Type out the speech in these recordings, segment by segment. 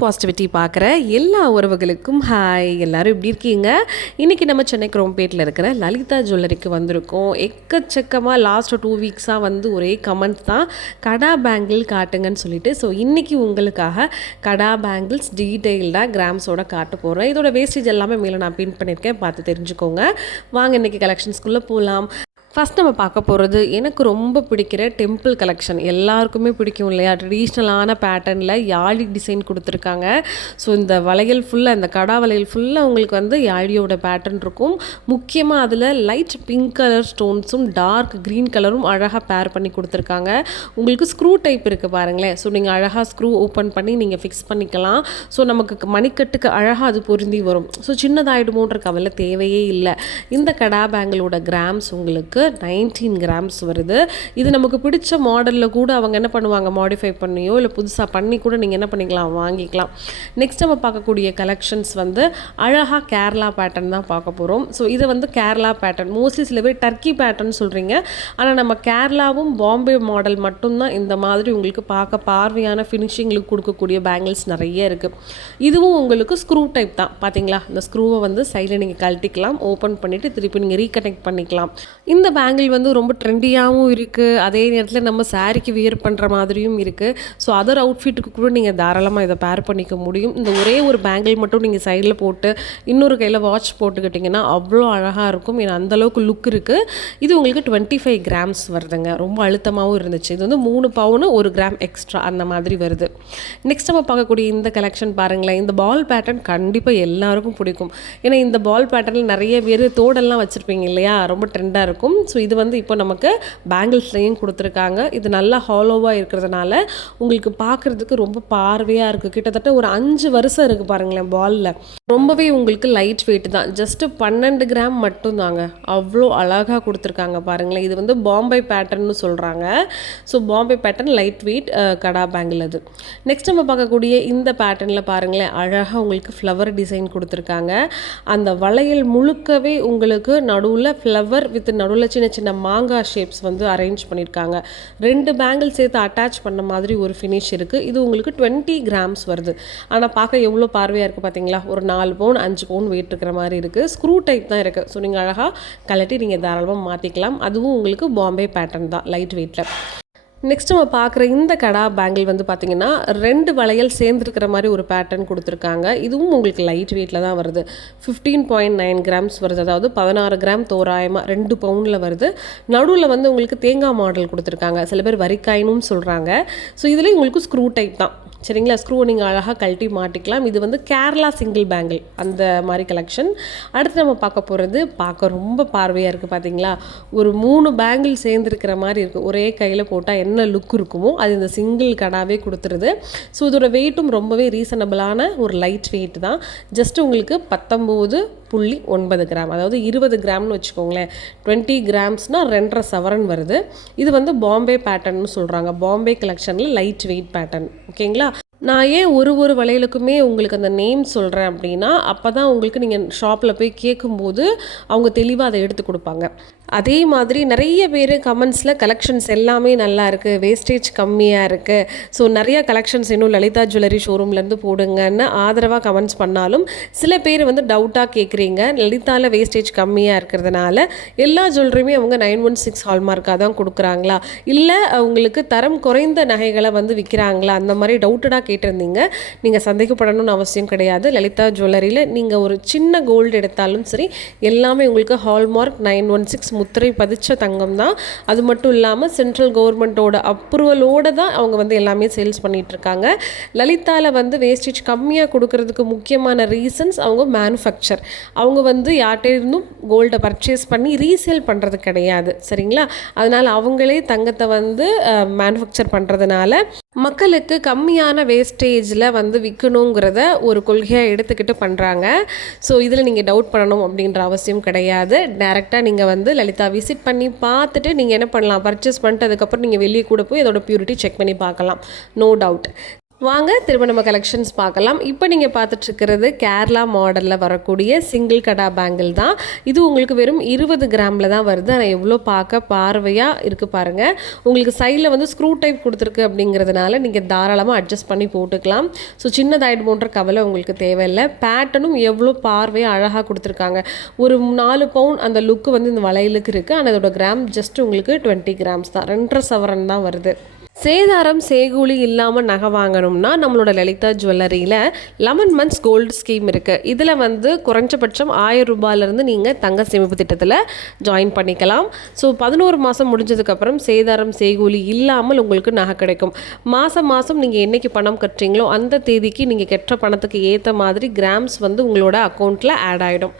Positivity பார்க்குற எல்லா உறவுகளுக்கும் ஹாய். எல்லோரும் எப்படி இருக்கீங்க? இன்றைக்கி நம்ம சென்னை குரோம்பேட்டில் இருக்கிற லலிதா ஜுவல்லரிக்கு வந்திருக்கோம். எக்கச்சக்கமாக லாஸ்ட் 2 வீக்ஸாக வந்து ஒரே கமெண்ட் தான், கடா பேங்கிள் காட்டுங்கன்னு சொல்லிட்டு. ஸோ இன்றைக்கி உங்களுக்காக கடா பேங்கிள்ஸ் டீட்டெயில்டாக கிராம்ஸோட காட்ட போகிறேன். இதோட வேஸ்டேஜ் எல்லாமே மேலே நான் பின் பண்ணியிருக்கேன், பார்த்து தெரிஞ்சுக்கோங்க. வாங்க இன்றைக்கி கலெக்ஷன்ஸ்குள்ளே போகலாம். ஃபஸ்ட் நம்ம பார்க்க போகிறது எனக்கு ரொம்ப பிடிக்கிற டெம்பிள் கலெக்ஷன். எல்லாருக்குமே பிடிக்கும் இல்லையா? ட்ரெடிஷ்னலான பேட்டர்னில் யாழி டிசைன் கொடுத்துருக்காங்க. ஸோ இந்த வளையல் ஃபுல்லாக, இந்த கடா வளையல் ஃபுல்லாக உங்களுக்கு வந்து யாழியோட பேட்டர்ன் இருக்கும். முக்கியமாக அதில் லைட் பிங்க் கலர் ஸ்டோன்ஸும் டார்க் க்ரீன் கலரும் அழகாக பேர் பண்ணி கொடுத்துருக்காங்க. உங்களுக்கு ஸ்க்ரூ டைப் இருக்குது பாருங்களேன். ஸோ நீங்கள் அழகாக ஸ்க்ரூ ஓப்பன் பண்ணி நீங்கள் ஃபிக்ஸ் பண்ணிக்கலாம். ஸோ நமக்கு மணிக்கட்டுக்கு அழகாக அது பொருந்தி வரும். ஸோ சின்னதாகிடுமோன்ற கவலை தேவையே இல்லை. இந்த கடா பேங்கிளோட கிராம்ஸ் உங்களுக்கு 19 கிராம்ஸ் வருது. இது நமக்கு பிடிச்ச மாடலில் கூட அவங்க என்ன பண்ணுவாங்க, மாடிஃபை பண்ணியோ இல்லை புதுசாக பண்ணி கூட நீங்கள் என்ன பண்ணிக்கலாம், வாங்கிக்கலாம். நெக்ஸ்ட் நம்ம பார்க்கக்கூடிய கலெக்ஷன்ஸ் வந்து அழகாக கேரளா பேட்டர்ன் தான் பார்க்க போகிறோம். ஸோ இதை வந்து கேரளா பேட்டர்ன், மோஸ்ட்லி சில பேர் டர்க்கி பேட்டர்ன் சொல்கிறீங்க. ஆனால் நம்ம கேரளாவும் பாம்பே மாடல் மட்டும்தான் இந்த மாதிரி உங்களுக்கு பார்க்க பார்வையான ஃபினிஷிங்களுக்கு கொடுக்கக்கூடிய பேங்கிள்ஸ் நிறைய இருக்குது. இதுவும் உங்களுக்கு ஸ்க்ரூ டைப் தான். பார்த்தீங்களா, இந்த ஸ்க்ரூவை வந்து சைடில் நீங்கள் கழட்டிக்கலாம், ஓப்பன் பண்ணிவிட்டு திருப்பி நீங்கள் ரீகனெக்ட் பண்ணிக்கலாம். இந்த பேங்கிள் வந்து ரொம்ப ட்ரெண்டியாகவும் இருக்குது, அதே நேரத்தில் நம்ம சாரிக்கு வியர் பண்ணுற மாதிரியும் இருக்குது. ஸோ அதர் அவுட்ஃபிட்டுக்கு கூட நீங்கள் தாராளமாக இதை பேர் பண்ணிக்க முடியும். இந்த ஒரே ஒரு பேங்கிள் மட்டும் நீங்கள் சைடில் போட்டு இன்னொரு கையில் வாட்ச் போட்டுக்கிட்டிங்கன்னா அவ்வளோ அழகாக இருக்கும். ஏன்னா அந்தளவுக்கு லுக் இருக்குது. இது உங்களுக்கு 25 கிராம்ஸ் வருதுங்க. ரொம்ப அழுத்தமாகவும் இருந்துச்சு. இது வந்து 3 பவுனு 1 கிராம் எக்ஸ்ட்ரா அந்த மாதிரி வருது. நெக்ஸ்ட் நம்ம பார்க்கக்கூடிய இந்த கலெக்ஷன் பாருங்களேன். இந்த பால் பேட்டர்ன் கண்டிப்பாக எல்லாருக்கும் பிடிக்கும். ஏன்னா இந்த பால் பேட்டர்னில் நிறைய பேர் தோடெல்லாம் வச்சுருப்பீங்க இல்லையா? ரொம்ப ட்ரெண்டாக இருக்கும். ஸோ இது வந்து இப்போ நமக்கு பேங்கிள்ஸ்லையும் கொடுத்துருக்காங்க. இது நல்லா ஹாலோவாக இருக்கிறதுனால உங்களுக்கு பார்க்குறதுக்கு ரொம்ப பார்வையாக இருக்குது. கிட்டத்தட்ட ஒரு 5 வருஷம் இருக்குது பாருங்களேன் பாலில். ரொம்பவே உங்களுக்கு லைட் வெயிட் தான். ஜஸ்ட்டு 12 கிராம் மட்டும் தாங்க. அவ்வளோ அழகாக கொடுத்துருக்காங்க பாருங்களேன். இது வந்து பாம்பே பேட்டர்ன்னு சொல்கிறாங்க. So Bombay pattern light weight கடா பேங்கிள் அது. நெக்ஸ்ட் நம்ம பார்க்கக்கூடிய இந்த பேட்டர்னில் பாருங்களேன், அழகாக உங்களுக்கு ஃப்ளவர் டிசைன் கொடுத்துருக்காங்க. அந்த வளையல் முழுக்கவே உங்களுக்கு நடுவில் ஃப்ளவர் வித் நடுவில் சின்ன சின்ன மாங்காய் ஷேப்ஸ் வந்து அரேஞ்ச் பண்ணியிருக்காங்க. 2 பேங்கிள் சேர்த்து அட்டாச் பண்ண மாதிரி ஒரு ஃபினிஷ் இருக்குது. இது உங்களுக்கு 20 கிராம்ஸ் வருது. ஆனால் பார்க்க எவ்வளோ பார்வையாக இருக்குது பார்த்தீங்களா? ஒரு 4 பவுன் 5 பவுன் வெயிட் இருக்கிற மாதிரி இருக்குது. ஸ்க்ரூ டைப் தான் இருக்குது. ஸோ நீங்கள் அழகாக கலட்டி நீங்கள் தாராளமாக மாற்றிக்கலாம். அதுவும் உங்களுக்கு பாம்பே பேட்டர்ன் தான், லைட் வெயிட்டில். நெக்ஸ்ட் நம்ம பார்க்குற இந்த கடா பேங்கிள் வந்து பார்த்திங்கன்னா 2 வளையல் சேர்ந்துருக்கிற மாதிரி ஒரு பேட்டர்ன் கொடுத்துருக்காங்க. இதுவும் உங்களுக்கு லைட் வெயிட்டில் தான் வருது. 15.9 கிராம்ஸ் வருது. அதாவது 16 கிராம் தோராயமாக 2 பவுண்டில் வருது. நடுவில் வந்து உங்களுக்கு தேங்காய் மாடல் கொடுத்துருக்காங்க. சில பேர் வரிக்காயினும் சொல்கிறாங்க. ஸோ இதுலேயும் உங்களுக்கு ஸ்க்ரூ டைப் தான். சரிங்களா? ஸ்க்ரூவை நீங்கள் அழகாக கழட்டி மாட்டிக்கலாம். இது வந்து கேரளா சிங்கிள் பேங்கிள் அந்த மாதிரி கலெக்ஷன். அடுத்து நம்ம பார்க்க போகிறது, பார்க்க ரொம்ப பார்வையாக இருக்குது பார்த்தீங்களா? ஒரு 3 பேங்கிள் சேர்ந்துருக்கிற மாதிரி இருக்குது. ஒரே கையில் போட்டால் என்ன லுக் இருக்குமோ அது இந்த சிங்கிள் கடாவே கொடுத்துருது. ஸோ இதோட வெயிட்டும் ரொம்பவே ரீசனபிளான ஒரு லைட் வெயிட் தான். ஜஸ்ட் உங்களுக்கு 19.9 கிராம், அதாவது 20 கிராம்னு வச்சுக்கோங்களேன். 20 கிராம்ஸ்னால் 2.5 சவரன் வருது. இது வந்து பாம்பே பேட்டர்ன்னு சொல்கிறாங்க. பாம்பே கலெக்ஷனில் லைட் வெயிட் பேட்டர்ன். ஓகேங்களா? நான் ஏன் ஒரு வளையலுக்குமே உங்களுக்கு அந்த நேம் சொல்கிறேன் அப்படின்னா, அப்போ தான் உங்களுக்கு நீங்கள் ஷாப்பில் போய் கேட்கும்போது அவங்க தெளிவாக அதை எடுத்து கொடுப்பாங்க. அதே மாதிரி நிறைய பேர் கமெண்ட்ஸில் கலெக்ஷன்ஸ் எல்லாமே நல்லா இருக்குது, வேஸ்டேஜ் கம்மியாக இருக்குது, ஸோ நிறையா கலெக்ஷன்ஸ் இன்னும் லலிதா ஜுவல்லரி ஷோரூம்லேருந்து போடுங்கன்னு ஆதரவாக கமெண்ட்ஸ் பண்ணாலும் சில பேர் வந்து டவுட்டாக கேட்குறீங்க. லலிதாவில் வேஸ்டேஜ் கம்மியாக இருக்கிறதுனால எல்லா ஜுவல்லரியுமே அவங்க 916 ஹால்மார்க்காக தான் கொடுக்குறாங்களா, இல்லை அவங்களுக்கு தரம் குறைந்த நகைகளை வந்து விற்கிறாங்களா, அந்த மாதிரி டவுட்டடாக கேட்டிருந்தீங்க. நீங்கள் சந்தேகப்படணும்னு அவசியம் கிடையாது. லலிதா ஜுவல்லரியில் நீங்கள் ஒரு சின்ன கோல்டு எடுத்தாலும் சரி, எல்லாமே உங்களுக்கு ஹால்மார்க் 916 முத்திரை பதிச்ச தங்கம் தான். அது மட்டும் இல்லாமல் சென்ட்ரல் கவர்மெண்ட்டோட அப்ரூவலோடு தான் அவங்க வந்து எல்லாமே சேல்ஸ் பண்ணிகிட்ருக்காங்க. லலிதாவில் வந்து வேஸ்டேஜ் கம்மியாக கொடுக்கறதுக்கு முக்கியமான ரீசன்ஸ் அவங்க மேனுஃபேக்சர். அவங்க வந்து யார்கிட்ட இருந்தும் கோல்டை பர்ச்சேஸ் பண்ணி ரீசேல் பண்ணுறது கிடையாது. சரிங்களா? அதனால் அவங்களே தங்கத்தை வந்து மேனுஃபேக்சர் பண்ணுறதுனால மக்களுக்கு கம்மியான வேஸ்டேஜில் வந்து விற்கணுங்கிறத ஒரு கொள்கையாக எடுத்துக்கிட்டு பண்ணுறாங்க. ஸோ இதில் நீங்கள் டவுட் பண்ணணும் அப்படின்ற அவசியம் கிடையாது. டேரெக்டாக நீங்கள் வந்து லலிதா விசிட் பண்ணி பார்த்துட்டு நீங்கள் என்ன பண்ணலாம், பர்ச்சேஸ் பண்ணிட்டு அதுக்கப்புறம் நீங்கள் வெளியே கூட போய் அதோட பியூரிட்டி செக் பண்ணி பார்க்கலாம். No doubt. வாங்க திரும்ப நம்ம கலெக்ஷன்ஸ் பார்க்கலாம். இப்போ நீங்கள் பார்த்துட்ருக்கிறது கேரளா மாடலில் வரக்கூடிய சிங்கிள் கடா பேங்கிள் தான். இது உங்களுக்கு வெறும் 20 கிராமில் தான் வருது. ஆனால் எவ்வளோ பார்க்க பார்வையாக இருக்குது பாருங்கள். உங்களுக்கு சைடில் வந்து ஸ்க்ரூ டைப் கொடுத்துருக்கு அப்படிங்கிறதுனால நீங்கள் தாராளமாக அட்ஜஸ்ட் பண்ணி போட்டுக்கலாம். ஸோ சின்னதாயிடுமோன்ற கவலை உங்களுக்கு தேவையில்லை. பேட்டர்னும் எவ்வளோ பார்வையாக அழகாக கொடுத்துருக்காங்க. ஒரு 4 பவுன் அந்த லுக்கு வந்து இந்த வளையலுக்கு இருக்குது. ஆனால் அதோட கிராம் ஜஸ்ட் உங்களுக்கு 20 கிராம்ஸ் தான், 2.5 சவரன் தான் வருது. சேதாரம் சேகூலி இல்லாமல் நகை வாங்கணும்னா நம்மளோட லலிதா ஜுவல்லரியில் 11 மந்த்ஸ் கோல்டு ஸ்கீம் இருக்குது. இதில் வந்து குறைஞ்சபட்சம் 1000 ரூபாயிலிருந்து நீங்கள் தங்க சேமிப்பு திட்டத்தில் ஜாயின் பண்ணிக்கலாம். ஸோ 11 மாதம் முடிஞ்சதுக்கப்புறம் சேதாரம் சேகூலி இல்லாமல் உங்களுக்கு நகை கிடைக்கும். மாதம் மாதம் நீங்கள் என்றைக்கு பணம் கட்டுறீங்களோ அந்த தேதிக்கு நீங்கள் கட்டுற பணத்துக்கு ஏற்ற மாதிரி கிராம்ஸ் வந்து உங்களோட அக்கௌண்ட்டில் ஆட் ஆகிடும்.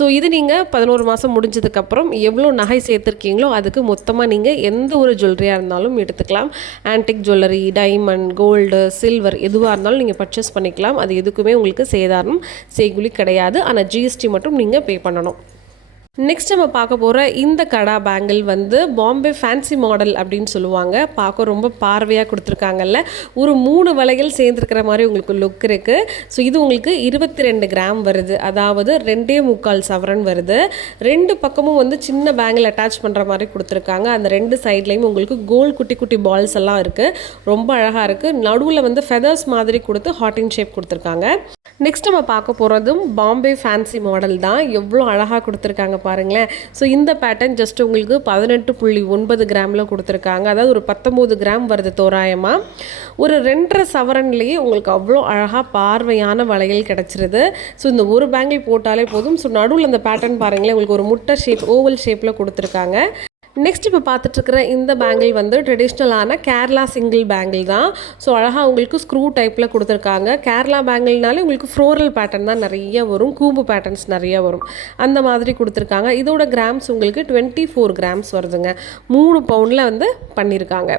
ஸோ இது நீங்கள் 11 மாதம் முடிஞ்சதுக்கப்புறம் எவ்வளோ நகை சேர்த்துருக்கீங்களோ அதுக்கு மொத்தமாக நீங்கள் எந்த ஒரு ஜுவல்லரியாக இருந்தாலும் எடுத்துக்கலாம். Antique jewellery, diamond, gold, silver எதுவாக இருந்தாலும் நீங்கள் பர்ச்சேஸ் பண்ணிக்கலாம். அது எதுக்குமே உங்களுக்கு சேதாரம் செய்கூலி கிடையாது. ஆனால் ஜிஎஸ்டி மட்டும் நீங்கள் பே பண்ணணும். நெக்ஸ்ட் நம்ம பார்க்க போகிற இந்த கடா பேங்கிள் வந்து பாம்பே ஃபேன்சி மாடல் அப்படின்னு சொல்லுவாங்க. பார்க்க ரொம்ப பார்வையாக கொடுத்துருக்காங்கல்ல. ஒரு 3 வளையல் சேர்ந்துருக்கிற மாதிரி உங்களுக்கு லுக் இருக்குது. ஸோ இது உங்களுக்கு 22 கிராம் வருது. அதாவது 2.25 சவரன் வருது. 2 பக்கமும் வந்து சின்ன பேங்கிள் அட்டாச் பண்ணுற மாதிரி கொடுத்துருக்காங்க. அந்த 2 சைட்லேயும் உங்களுக்கு கோல்டு குட்டி குட்டி பால்ஸ் எல்லாம் இருக்குது. ரொம்ப அழகாக இருக்குது. நடுவில் வந்து ஃபெதர்ஸ் மாதிரி கொடுத்து ஹார்டின் ஷேப் கொடுத்துருக்காங்க. நெக்ஸ்ட் நம்ம பார்க்க போகிறதும் பாம்பே ஃபேன்சி மாடல் தான். எவ்வளோ அழகாக கொடுத்துருக்காங்க பாருங்களேன். ஸோ இந்த பேட்டர்ன் ஜஸ்ட் உங்களுக்கு 18.9 கிராமில் கொடுத்துருக்காங்க. அதாவது ஒரு 19 கிராம் வருது தோராயமாக. ஒரு 2.5 சவரன்லேயே உங்களுக்கு அவ்வளோ அழகாக பார்வையான வளையல் கிடச்சிருது. ஸோ இந்த ஒரு பேங்கிள் போட்டாலே போதும். ஸோ நடுவில் அந்த பேட்டர்ன் பாருங்களேன், உங்களுக்கு ஒரு முட்டை ஷேப், ஓவல் ஷேப்பில் கொடுத்துருக்காங்க. நெக்ஸ்ட் இப்போ பார்த்துட்ருக்கிற இந்த பேங்கிள் வந்து ட்ரெடிஷ்னலான கேரளா சிங்கிள் பேங்கிள் தான். ஸோ அழகாக உங்களுக்கு ஸ்க்ரூ டைப்பில் கொடுத்துருக்காங்க. கேரளா பேங்கிள்னாலே உங்களுக்கு ஃப்ளோரல் பேட்டர்ன் தான் நிறைய வரும், கூம்பு பேட்டர்ன்ஸ் நிறைய வரும், அந்த மாதிரி கொடுத்துருக்காங்க. இதோட கிராம்ஸ் உங்களுக்கு 24 கிராம்ஸ் வருதுங்க. 3 பவுண்டில் வந்து பண்ணியிருக்காங்க.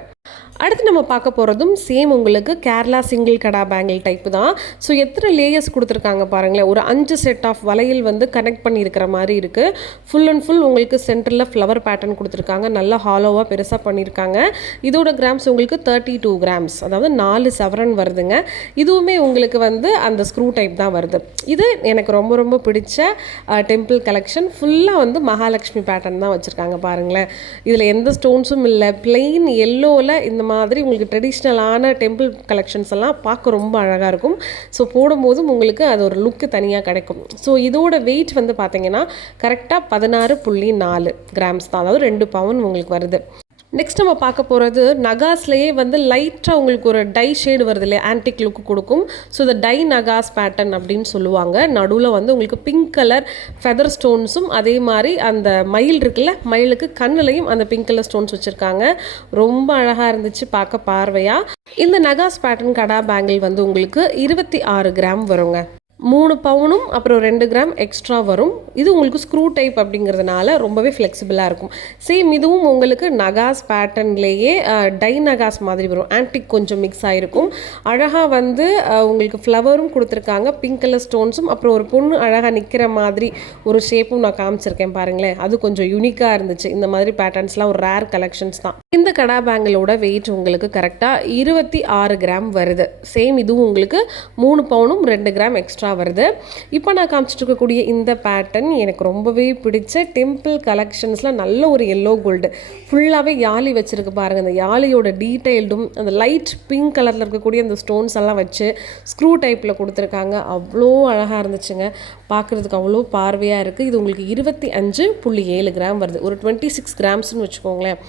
அடுத்து நம்ம பார்க்க போகிறதும் சேம் உங்களுக்கு கேரளா சிங்கிள் கடா பேங்கிள் டைப்பு தான். ஸோ எத்தனை லேயர்ஸ் கொடுத்துருக்காங்க பாருங்களேன். ஒரு 5 செட் ஆஃப் வளையல் வந்து கனெக்ட் பண்ணியிருக்கிற மாதிரி இருக்குது. ஃபுல் அண்ட் ஃபுல் உங்களுக்கு சென்டரில் ஃப்ளவர் பேட்டர்ன் கொடுத்துருக்காங்க. நல்லா ஹாலோவாக பெருசாக பண்ணியிருக்காங்க. இதோட கிராம்ஸ் உங்களுக்கு 32 கிராம்ஸ், அதாவது 4 சவரன் வருதுங்க. இதுவுமே உங்களுக்கு வந்து அந்த ஸ்க்ரூ டைப் தான் வருது. இது எனக்கு ரொம்ப ரொம்ப பிடிச்ச டெம்பிள் கலெக்ஷன். ஃபுல்லாக வந்து மகாலட்சுமி பேட்டர்ன் தான் வச்சுருக்காங்க பாருங்களேன். இதில் எந்த ஸ்டோன்ஸும் இல்லை. பிளெயின் எல்லோவில் இந்த மாதிரி உங்களுக்கு ட்ரெடிஷ்னலான டெம்பிள் கலெக்ஷன்ஸ் எல்லாம் பார்க்க ரொம்ப அழகாக இருக்கும். ஸோ போடும்போதும் உங்களுக்கு அது ஒரு லுக்கு தனியாக கிடைக்கும். ஸோ இதோட வெயிட் வந்து பார்த்தீங்கன்னா கரெக்டாக 16.4 கிராம்ஸ் தான், அதாவது 2 பவுன் உங்களுக்கு வருது. நெக்ஸ்ட் நம்ம பார்க்க போகிறது நகாஸ்லேயே வந்து லைட்டாக உங்களுக்கு ஒரு டை ஷேடு வருது இல்லையா, ஆன்டிக் லுக்கு கொடுக்கும். ஸோ இந்த டை நகாஸ் பேட்டர்ன் அப்படின்னு சொல்லுவாங்க. நடுவில் வந்து உங்களுக்கு பிங்க் கலர் ஃபெதர் ஸ்டோன்ஸும் அதே மாதிரி அந்த மயில் இருக்குல்ல, மயிலுக்கு கண்ணுலையும் அந்த பிங்க் கலர் ஸ்டோன்ஸ் வச்சுருக்காங்க. ரொம்ப அழகாக இருந்துச்சு பார்க்க பார்வையாக. இந்த நகாஸ் பேட்டர்ன் கடா பேங்கிள் வந்து உங்களுக்கு 26 கிராம் வருங்க. 3 பவுனும் அப்புறம் 2 கிராம் எக்ஸ்ட்ரா வரும். இது உங்களுக்கு ஸ்க்ரூ டைப் அப்படிங்கிறதுனால ரொம்பவே ஃப்ளெக்சிபிளாக இருக்கும். சேம் இதுவும் உங்களுக்கு நகாஸ் பேட்டர்ன்லேயே டை நகாஸ் மாதிரி வரும். ஆன்டிக் கொஞ்சம் மிக்ஸ் ஆகிருக்கும். அழகாக வந்து உங்களுக்கு ஃப்ளவரும் கொடுத்துருக்காங்க, பிங்க் கலர் ஸ்டோன்ஸும், அப்புறம் ஒரு பொண்ணு அழகாக நிற்கிற மாதிரி ஒரு ஷேப்பும் நான் காமிச்சிருக்கேன் பாருங்களேன். அது கொஞ்சம் யூனிக்காக இருந்துச்சு. இந்த மாதிரி பேட்டர்ன்ஸ்லாம் ஒரு ரேர் கலெக்ஷன்ஸ் தான். இந்த கடா பேங்கிளோட வெயிட் உங்களுக்கு கரெக்டாக 26 கிராம் வருது. சேம் இதுவும் உங்களுக்கு 3 பவுனும் 2 கிராம் எக்ஸ்ட்ரா வருது. இப்போ நான் காமிச்சிட்டு இருக்கக்கூடிய இந்த பேட்டர்ன் எனக்கு ரொம்பவே பிடிச்ச டெம்பிள் கலெக்ஷன்ஸில் நல்ல ஒரு எல்லோ கோல்டு ஃபுல்லாகவே யாழி வச்சுருக்கு பாருங்கள். அந்த யாழியோட டீட்டெயில்டும் அந்த லைட் பிங்க் கலரில் இருக்கக்கூடிய அந்த ஸ்டோன்ஸ் எல்லாம் வச்சு ஸ்க்ரூ டைப்பில் கொடுத்துருக்காங்க. அவ்வளோ அழகாக இருந்துச்சுங்க, பார்க்குறதுக்கு அவ்வளோ பார்வையாக இருக்குது. இது உங்களுக்கு 25.7 கிராம் வருது. ஒரு 26 கிராம்ஸ்னு வச்சுக்கோங்களேன்.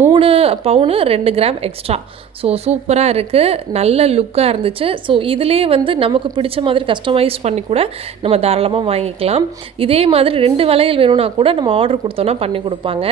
3 பவுனு 2 கிராம் எக்ஸ்ட்ரா. ஸோ சூப்பராக இருக்குது, நல்ல லுக்காக இருந்துச்சு. ஸோ இதிலே வந்து நமக்கு பிடிச்ச மாதிரி கஸ்டமைஸ் பண்ணி கூட நம்ம தாராளமாக வாங்கிக்கலாம். இதே மாதிரி 2 வளையல் வேணும்னா கூட நம்ம ஆர்டர் கொடுத்தோன்னா பண்ணி கொடுப்பாங்க.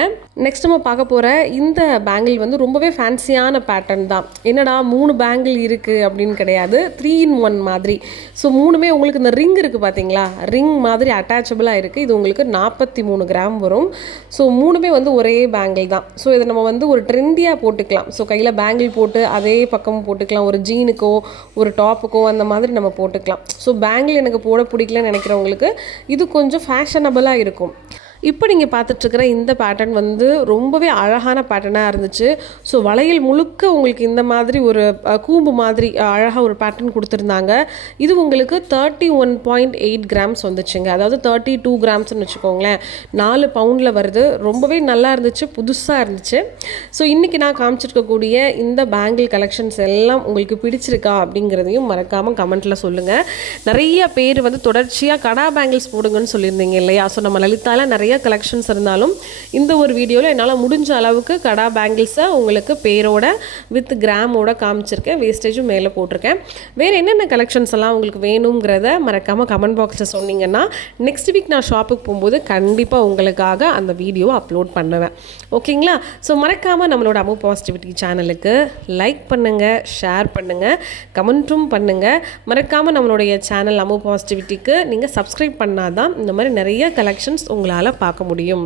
நெக்ஸ்ட் நம்ம பார்க்க போகிற இந்த பேங்கிள் வந்து ரொம்பவே ஃபேன்சியான பேட்டர்ன் தான். என்னடா 3 பேங்கிள் இருக்குது அப்படின்னு கிடையாது, 3 in 1 மாதிரி. ஸோ 3மே உங்களுக்கு இந்த ரிங் இருக்குது பார்த்தீங்களா, ரிங் மாதிரி அட்டாச்சபிளாக இருக்குது. இது உங்களுக்கு 43 கிராம் வரும். ஸோ 3மே வந்து ஒரே பேங்கிள் தான். ஸோ இதை நம்ம வந்து ஒரு ட்ரெண்டியாக போட்டுக்கலாம். ஸோ கையில் பேங்கிள் போட்டு அதே பக்கமும் போட்டுக்கலாம். ஒரு ஜீனுக்கோ ஒரு டாப்புக்கோ அந்த மாதிரி நம்ம போட்டுக்கலாம். ஸோ பேங்கிள் எனக்கு போட பிடிக்கலன்னு நினைக்கிறவங்களுக்கு இது கொஞ்சம் ஃபேஷனபிளாக இருக்கும். இப்போ நீங்கள் பார்த்துட்ருக்கிற இந்த பேட்டர்ன் வந்து ரொம்பவே அழகான பேட்டர்னாக இருந்துச்சு. ஸோ வளையல் முழுக்க உங்களுக்கு இந்த மாதிரி ஒரு கூம்பு மாதிரி அழகாக ஒரு பேட்டர்ன் கொடுத்துருந்தாங்க. இது உங்களுக்கு 31.8 கிராம்ஸ் வந்துச்சுங்க. அதாவது 32 கிராம்ஸ்னு வச்சுக்கோங்களேன். 4 பவுண்டில் வருது. ரொம்பவே நல்லா இருந்துச்சு, புதுசாக இருந்துச்சு. ஸோ இன்றைக்கி நான் காமிச்சிருக்கக்கூடிய இந்த பேங்கிள் கலெக்ஷன்ஸ் எல்லாம் உங்களுக்கு பிடிச்சிருக்கா அப்படிங்கிறதையும் மறக்காமல் கமெண்ட்டில் சொல்லுங்கள். நிறைய பேர் வந்து தொடர்ச்சியாக கடா பேங்கிள்ஸ் போடுங்கன்னு சொல்லியிருந்தீங்க இல்லையா? ஸோ நம்ம லலிதால நிறைய கலெக்ஷன்ஸ் இருந்தாலும் இந்த ஒரு வீடியோவில் என்னால் முடிஞ்ச அளவுக்கு கடா பேங்கிள்ஸை உங்களுக்கு பேரோட வித் கிராமோட காமிச்சிருக்கேன். வேஸ்டேஜும் மேலே போட்டிருக்கேன். வேறு என்னென்ன கலெக்ஷன்ஸ் எல்லாம் உங்களுக்கு வேணுங்கிறத மறக்காமல் கமெண்ட் பாக்ஸில் சொன்னீங்கன்னா நெக்ஸ்ட் வீக் நான் ஷாப்புக்கு போகும்போது கண்டிப்பாக உங்களுக்காக அந்த வீடியோவை அப்லோட் பண்ணுவேன். ஓகேங்களா? ஸோ மறக்காமல் நம்மளோட அமு பாசிட்டிவிட்டி சேனலுக்கு லைக் பண்ணுங்கள், ஷேர் பண்ணுங்கள், கமெண்ட்டும் பண்ணுங்கள். மறக்காமல் நம்மளுடைய சேனல் அமு பாசிட்டிவிட்டிக்கு நீங்கள் சப்ஸ்கிரைப் பண்ணாதான் இந்த மாதிரி நிறைய கலெக்ஷன்ஸ் உங்களால் பார்க்க முடியும்.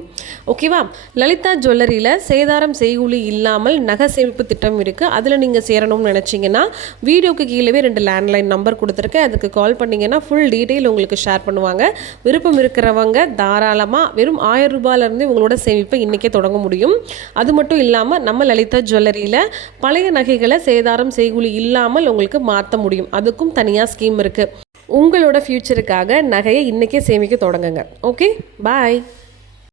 ஓகேவா? லலிதா ஜுவல்லரியில் சேதாரம் செய்கூலி இல்லாமல் நகை சேமிப்பு திட்டம் இருக்குது. அதில் நீங்கள் சேரணும்னு நினச்சிங்கன்னா வீடியோக்கு கீழே 2 லேண்ட்லைன் நம்பர் கொடுத்துருக்கேன். அதுக்கு கால் பண்ணிங்கன்னா ஃபுல் டீட்டெயில் உங்களுக்கு ஷேர் பண்ணுவாங்க. விருப்பம் இருக்கிறவங்க தாராளமாக வெறும் 1000 ரூபாயிலேருந்து உங்களோட சேமிப்பை இன்றைக்கே தொடங்க முடியும். அது மட்டும் இல்லாமல் நம்ம லலிதா ஜுவல்லரியில் பழைய நகைகளை சேதாரம் செய்கூலி இல்லாமல் உங்களுக்கு மாற்ற முடியும். அதுக்கும் தனியாக ஸ்கீம் இருக்குது. உங்களோட ஃப்யூச்சருக்காக நகையை இன்றைக்கே சேமிக்க தொடங்குங்க. ஓகே, பாய்.